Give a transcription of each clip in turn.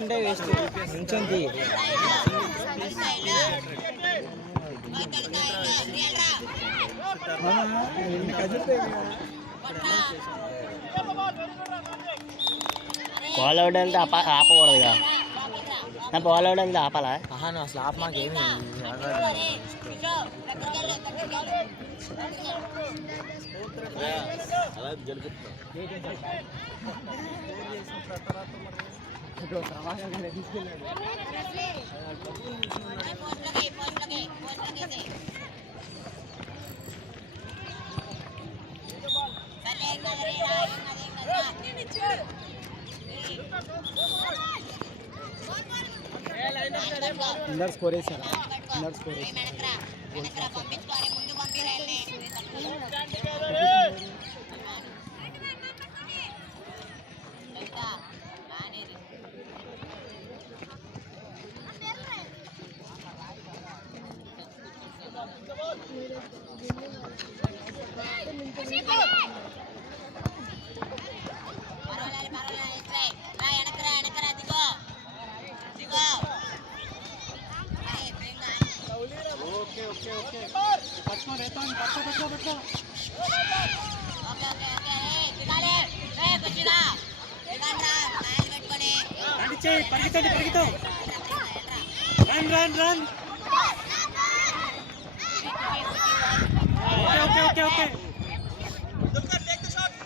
నుంచండి ball out అంటే ఆపకూడదుగా నా ball out అంటే ఆపాలా నువ్వు అసలు ఆప మాకేమి అందరు స్కోర్ వేసారు అందరు స్కోర్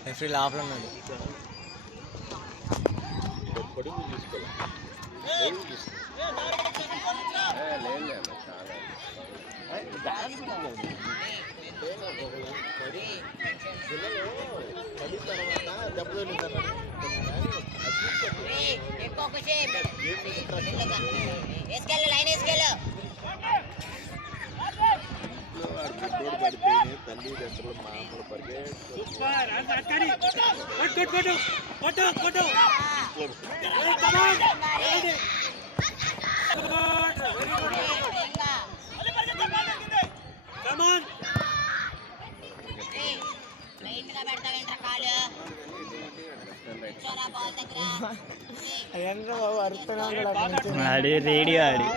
రెఫరీ లోపల ఉన్నాడు. తల్లిదండ్రులు మామూలు ఆడి రేడియో ఆడి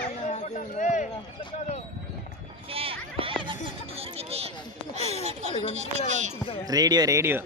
రేడియో రేడియో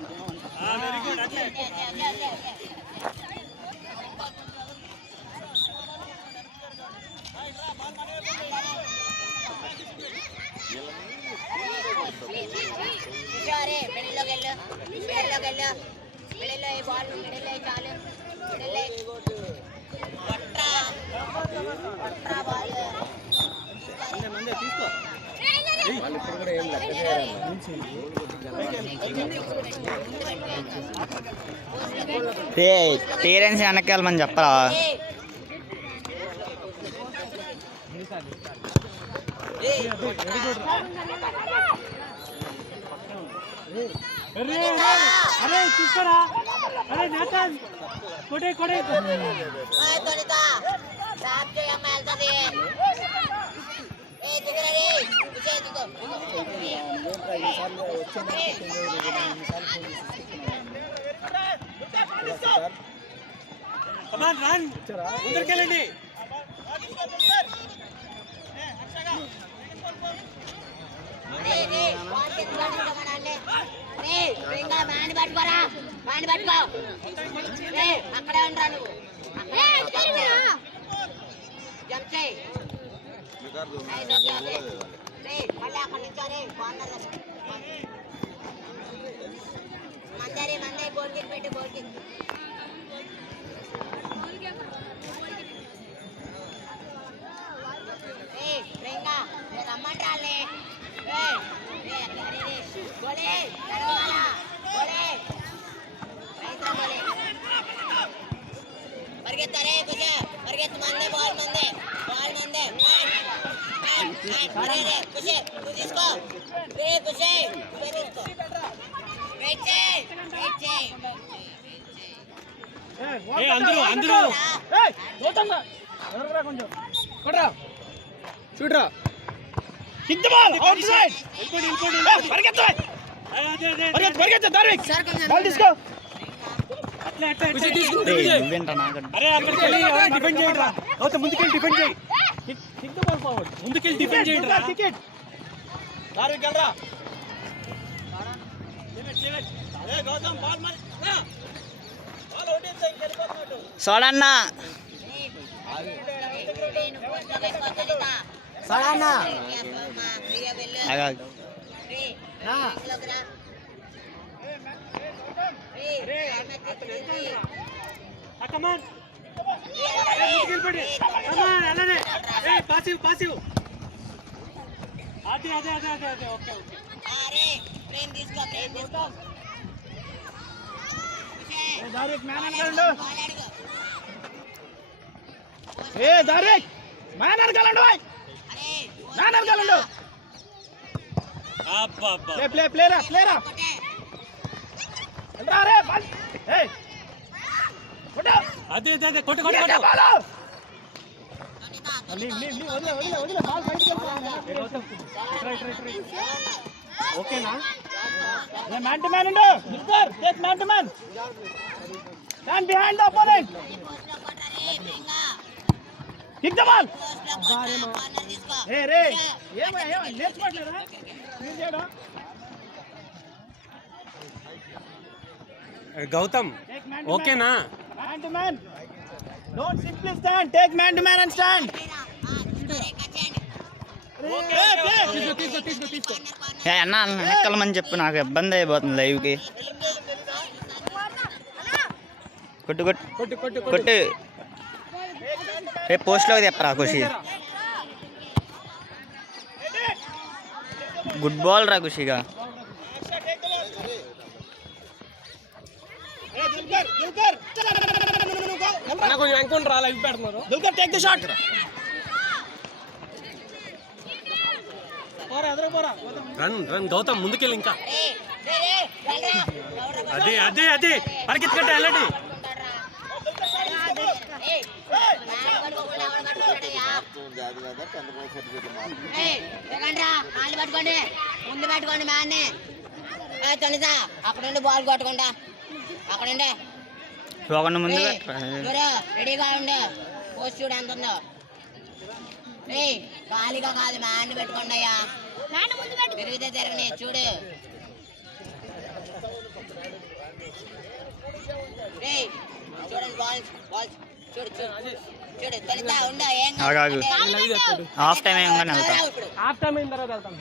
పేరెంట్స్ వెనక్కి వెళ్ళమని చెప్పరా అరే చూస్తారా అరే నేతన్ కొడే కొడే కమాన్ రన్ ముందుకెళ్ళండి అక్కడే ఉండరా నువ్వు మళ్ళీ అక్కడ నుంచోరే మందరే మందే గోల్ కిట్ పెట్టు గోల్ కిట్ రమ్మంటాలే గోలే పరిగెత్తారే కుష పరిగెత్తు మందే బాల్ మందే కుషే నువ్వు తీసుకో కుషే నువ్వే తీసుకో అందరూ అందరూ చూడరా kick the ball out side పరిగెత్తు పరిగెత్తు ధార్మిక్ బాల్ తీసుకో అట్లా అట్లా నువ్వేంటా నాకు అరే అక్కడికి వెళ్ళి డిఫెండ్ చేయండి రా. అవుతా ముందుకెళ్ళి డిఫెండ్ చేయి. Kick the ball forward. ముందుకెళ్ళి డిఫెండ్ చేయండి రా. టికెట్ దారికి వెళ్ళరా. ఏ గౌతమ్ బాల్ మరి బాల్ ఓడిస్తే ఇంకెళ్ళిపోతాడు. సోడన్నా సడన్నా కమాన్ కమాన్ అలానే పాసివ్ పాసివ్ అదే అదే అదే అదే అదే ఓకే ఓకే అరే ప్రేమ్ తీసుకో ప్రేమ్ తీసుకో దారిక్ మ్యాన్ అనగలండు బాల్ అడుగు ఏ దారిక్ మ్యాన్ అనగలండు అరే మ్యాన్ అనగలండు అబ్బా అబ్బా ప్లే ప్లే ప్లే రా కొట్టే ఎల్రా రే బాల్ ఏ కొట్టు అదే అదే అదే కొట్టు కొట్టు కొట్టు బాల్ లీవ్ లీవ్ లీవ్ వదిలే వదిలే వదిలే బాల్ బయటికి వెళ్తా ఓకేనా ఏ మ్యాన్ టు మ్యాన్ ఉండు mister take man to man stand behind the opponent post లో కొట్టరే ప్రింగా కిక్ ద బాల్ పోస్ట్ లో కొట్ట కార్నర్ తీసుకో ఏ రే ఏమో నేర్చుకోవట్లేదా మీరు చేయడం గౌతమ్ ఓకేనా man to man don't simply stand take man to man and stand తీసుకోరే కచ్చేయండి తీసుకో ఏ అన్న వెనక్కెళ్ళమని చెప్పు, నాకు ఇబ్బంది అయిపోతుంది లైవ్కి. కొట్టు కొట్టు కొట్టు కొట్టు కొట్టు రేపు పోస్ట్లోకి చెప్పరా ఖుషి. గుడ్ బాల్ రా ఖుషిగా. కొంచెం ఎంకౌంటర్ అలా ఇవి పెడుతున్నారు. Dulquer take the shot. పోరా ఎదురు పోరా. రన్ రన్ గౌతమ్ ముందుకెళ్ళి ఇంకా రే రే రే వెళ్ళరా అదే అదే అదే పరిగెత్తుకుంటే వెళ్ళండి. ఏయ్ బ్యాట్ పట్టుకోకుండా ఎవరు పట్టుకుంటాడయ్యా ఏయ్ ఎగండ్రా కాళ్ళు పట్టుకోండి ముందు పెట్టుకోండి మ్యాన్ని ఏ తొలిసా అక్కడుండి బాల్ కొట్టకుండా అక్కడుండే ఒకటి ముందు రెడీగా ఉండు పోస్ట్ చూడు ఎంత ఉందో ఏయ్ ఖాళీగా కాదు మ్యాన్ని పెట్టుకోండి అయ్యా తిరిగితే తిరగని చూడు ఏయ్ చూడండి బాల్ బాల్ చూడు చూడు చూడు తొలిసా ఉండు ఏం ఆగాగు. హాఫ్ టైం ఏమని వెళ్తా. ఇప్పుడు హాఫ్ టైం అయిన తర్వాత వెళ్తాం.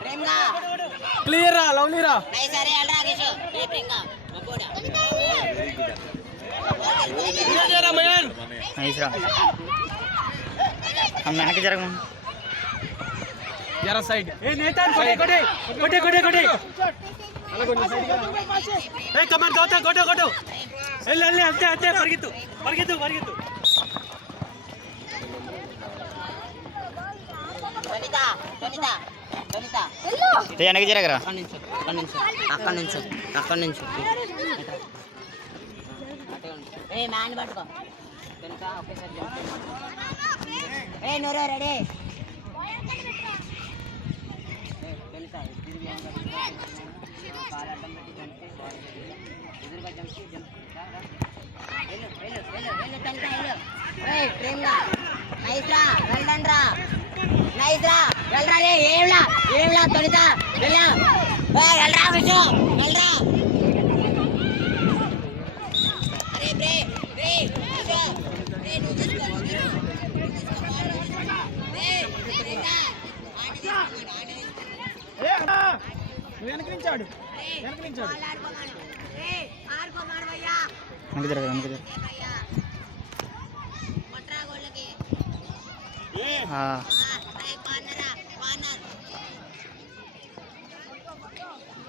ప్రేమ్గా క్లియర్ రా లవ్లీ రా. నై సరే వెళ్ళరా కిషో ఏ ప్రేమ్గా మబ్బోడా నైస్ రా. వెనక్కి జరగ. జరా సైడ్. ఏ నేతాన్ కొట్టే కొట్టే కొట్టే కొట్టే కొట్టే. ఏ కమాన్ గౌతమ్ కొట్టు కొట్టు. ఎల్లు ఎల్లు అంతే అంతే పరిగెత్తు పరిగెత్తు పరిగెత్తు. తొలిత తొలిత తొలిత వెనక్కి జరగరా. అక్కడ నుంచి ఏ మ్యాన్ పట్టుకో తొలిత ఒకేసారి ఏ నూరు రెడీ తొలిత నైస్ రా వెళ్ళండి రా నైస్ రా వెళ్ళరా రే ఏంలా ఏంలా తొలిత వెళ్ళా వెళ్ళరా విషు వెళ్ళరా అరే బ్రే బ్రే విషు బ్రే నువ్వు తీసుకో వెనక నుంచాడు వెనక నుంచాడు. వెనక్కి జరగ వెనక్కి జరగ.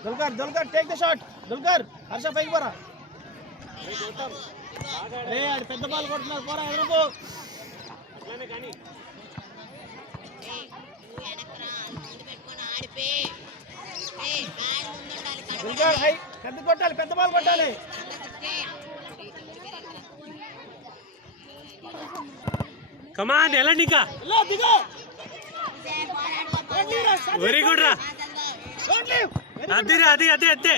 Dulquer Dulquer take the shot. Dulquer Harsha పైకి పోరా. రే ఆడు పెద్ద బాల్ కొడుతున్నారు పోరా ఎదురుపో. దుల్కర్ హై పెద్ద కొట్టాలి పెద్ద బాల్ కొట్టాలి. కమాన్ వెళ్ళండి ఇంకా. వెరీ గుడ్ రా. Don't leave. అది అదే అదే అంతే.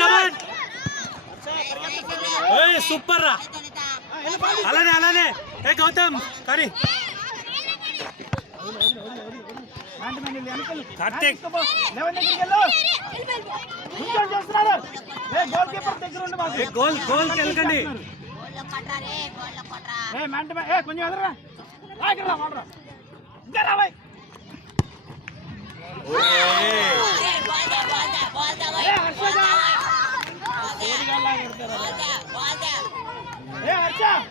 కమాన్ ఏయ్ సూపర్ రా, అలానే అలానే. ఏ గౌతమ్ కానీ కార్తీక్ గోల్ గోల్ వెళ్ళకండి. కొంచెం ఎదురా ఇంకా రావాయి.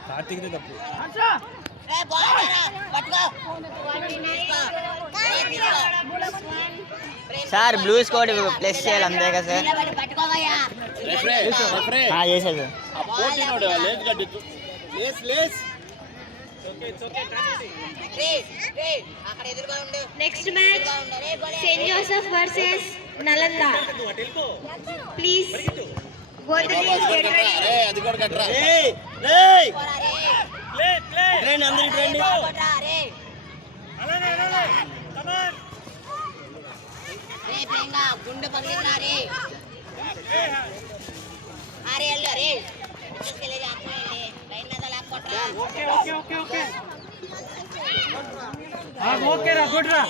కార్తీక్ తప్పు. సార్ బ్లూ స్కోర్ ప్లస్ చేయాలి అంతే కదా సార్. చేసేది Next match, St. Joseph versus Nalanda. Please go to the field, get ready. గుండె పగిలిందా రే? అరే అల్లు అరే లైన్ మీద లేకపోట్రా. ఓకే రా, గుడ్ రా.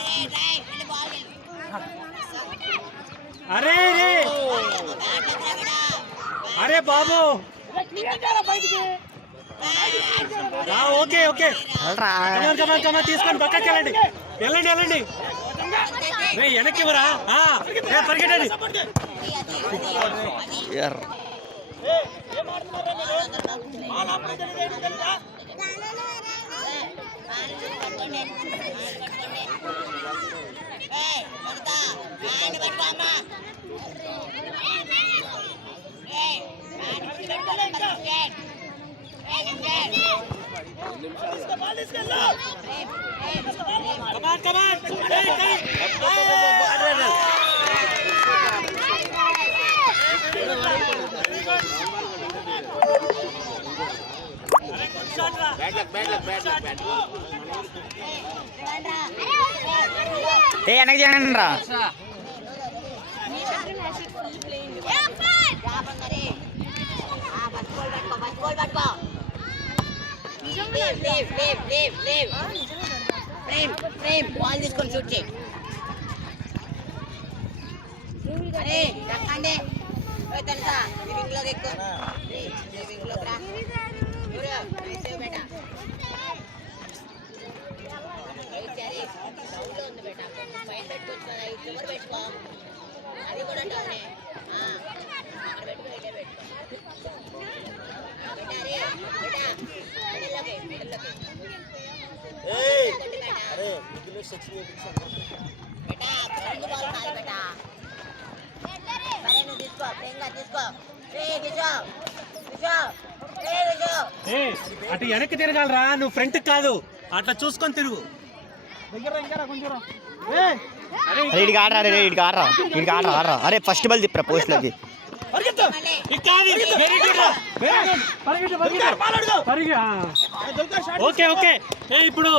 అరే రే అరే బాబు ఓకే ఓకే కమాన్ తీసుకొని పక్కకి వెళ్ళండి వెళ్ళండి వెళ్ళండి. వెనక్కి ఇవ్వరా, పరిగెట్టండి. వెనక్కి చేయండి రా. బాల్ తీసుకొని షూట్ చేయి. అరే దక్కండి తెలుసా లివింగ్ లోకి ఎక్కువ లివింగ్ లోకి రా. బేటా ఉంది బేటా పైన పెట్టుకోవచ్చు కదా, ఈ ఫ్లోర్ పెట్టుకో. అది కూడా టోనే అక్కడ పెట్టుకో, ఇటే పెట్టుకో బేటా. రే బేటా మిడిల్లోకి మిడిల్లోకి బేటా రెండు బాల్ కాదు బేటా. సరే నువ్వు తీసుకో, ప్రేమగా తీసుకో. అటు వెనక్కి తిరగాలరా, నువ్వు ఫ్రంట్ కాదు, అట్లా చూసుకొని తిరుగు. ఇడికి ఆడరా, ఇడికి ఆడరా, ఇడికి ఆడరా ఆడరా. అరే ఫస్ట్ బాల్ తిప్పరా పోస్ట్లోకి. Okay okay. ఇప్పుడు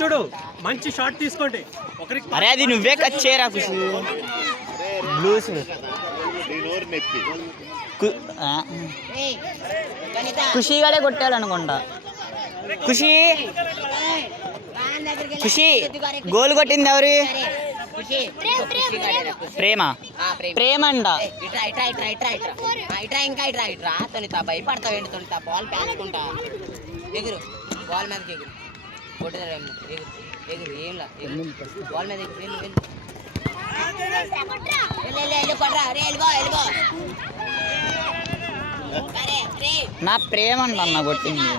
చూడు మంచి షాట్ తీసుకోండి ఒకరికి. అరే అది నువ్వే కట్ చేయరా ఖుషి. బ్లూస్ ఖుషి గాడే కొట్టాలనుకుంటా. ఖుషి ఖుషి గోల్ కొట్టింది ఎవరు? ప్రేమ. ప్రేమ అంట. ఇట్రా ఇంకా ఇట్రా ఇట్రా తొనిత భయపడతావు ఏంటి తొనిత? బాల్ ప్యాచుకుంటా ఎగురు, బాల్ మీదకి ఎగురు, కొట్టిన ఎగురు ఎగురు ఏంలా బాల్ మీద ఎగురు వెళ్ళు వెళ్ళు కొట్రా. రే వెళ్ళిపో వెళ్ళిపో. నా ప్రేమ అంట అన్న కొట్టింది.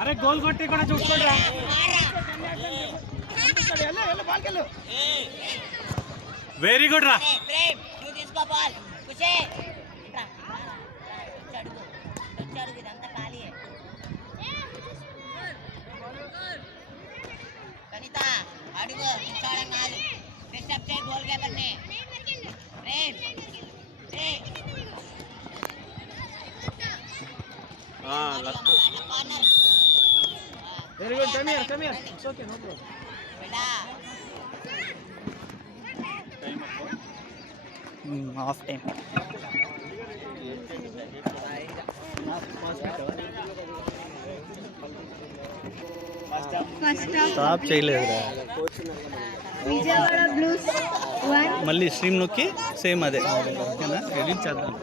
అరే గోల్ కొట్టి కూడా చూసుకోండి. వెరీ గుడ్ రా. కనిత అడుగు నిల్చోవడం కాదు, డిస్టర్బ్ చేయి goal కీపర్ని. Very good. Come here. Come here. It's okay. No problem. Half time. First half stop చేయలేదురా. విజయవాడ బ్లూస్ 1. మళ్ళీ స్ట్రీమ్ నొక్కి సేమ్ అదే ఓకేనా, ఎడిట్ చేద్దాం.